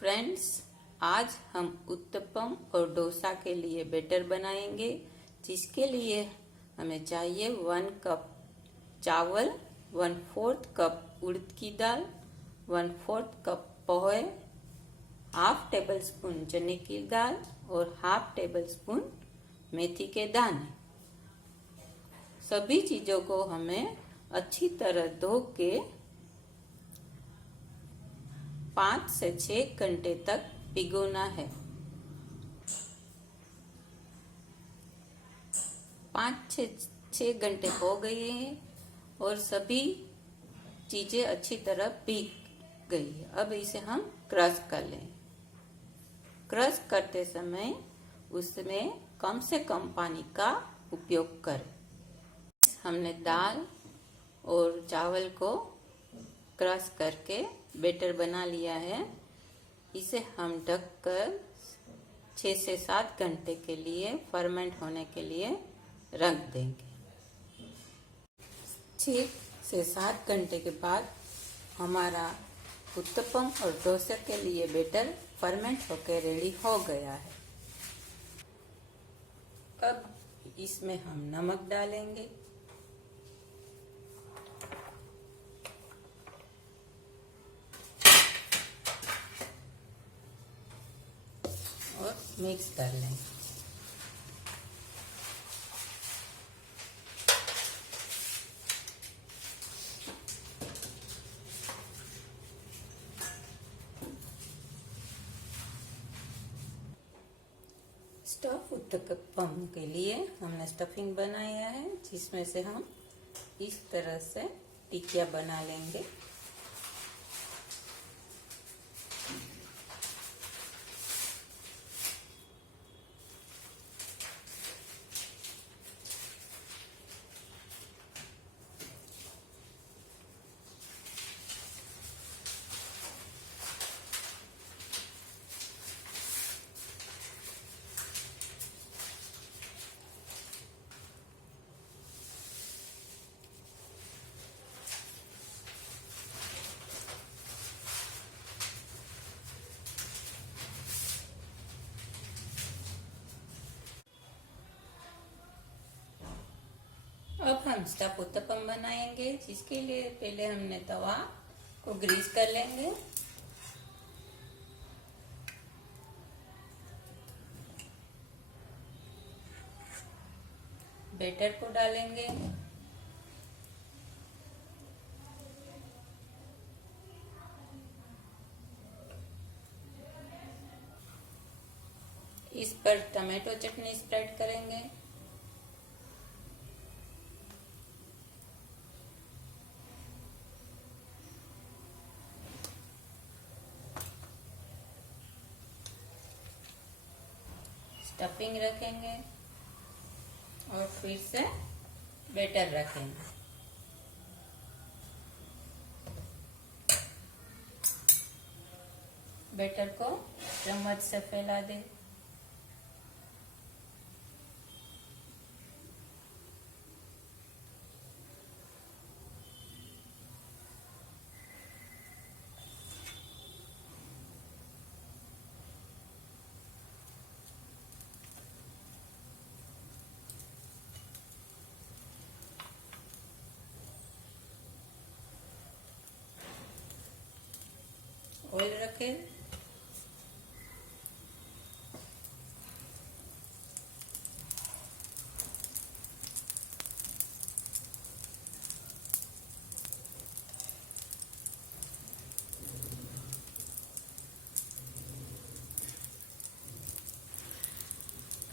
Friends, आज हम उत्तपम और डोसा के लिए बैटर बनाएंगे, जिसके लिए हमें चाहिए 1 कप चावल, 1/4 कप उड़द की दाल, 1/4 कप पोहे, हाफ टेबल स्पून चने की दाल और हाफ टेबल स्पून मेथी के दाने। सभी चीजों को हमें अच्छी तरह धो के 5 से 6 घंटे तक भिगोना है। 5 से 6 घंटे हो गए हैं और सभी चीजें अच्छी तरह भीग गई है। अब इसे हम क्रश कर लें। क्रश करते समय उसमें कम से कम पानी का उपयोग करें। हमने दाल और चावल को क्रश करके बैटर बना लिया है। इसे हम ढककर 6 से 7 घंटे के लिए फर्मेंट होने के लिए रख देंगे। 6 से 7 घंटे के बाद हमारा उत्तपम और डोसा के लिए बैटर फर्मेंट होकर रेडी हो गया है। अब इसमें हम नमक डालेंगे और मिक्स कर लेंगे। स्टफ उत्तपम के लिए हमने स्टफिंग बनाया है, जिसमें से हम इस तरह से टिकिया बना लेंगे। अब हम स्टफ उत्तपम बनाएंगे, जिसके लिए पहले हमने तवा को ग्रीस कर लेंगे। बैटर को डालेंगे। इस पर टमाटो चटनी स्प्रेड करेंगे। स्टफिंग रखेंगे और फिर से बैटर रखेंगे। बैटर को चम्मच से फैला दें। ऑयल रखें।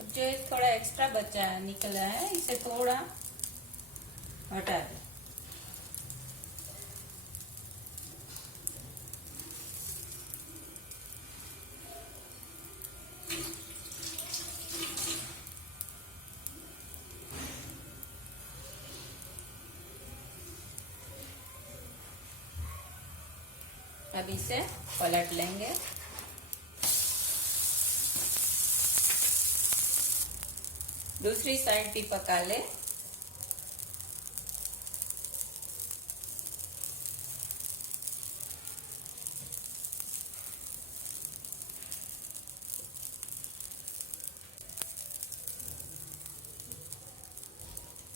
जो थोड़ा एक्स्ट्रा बचा निकला है, इसे थोड़ा हटा दें। अब इसे पलट लेंगे। दूसरी साइड भी पका ले।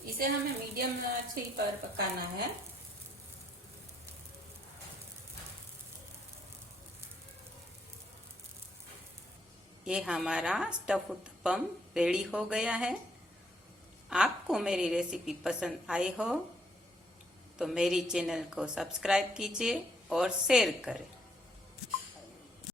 इसे हमें मीडियम आंच पर पकाना है। ये हमारा स्टफ उत्तपम रेडी हो गया है। आपको मेरी रेसिपी पसंद आई हो तो मेरी चैनल को सब्सक्राइब कीजिए और शेयर करें।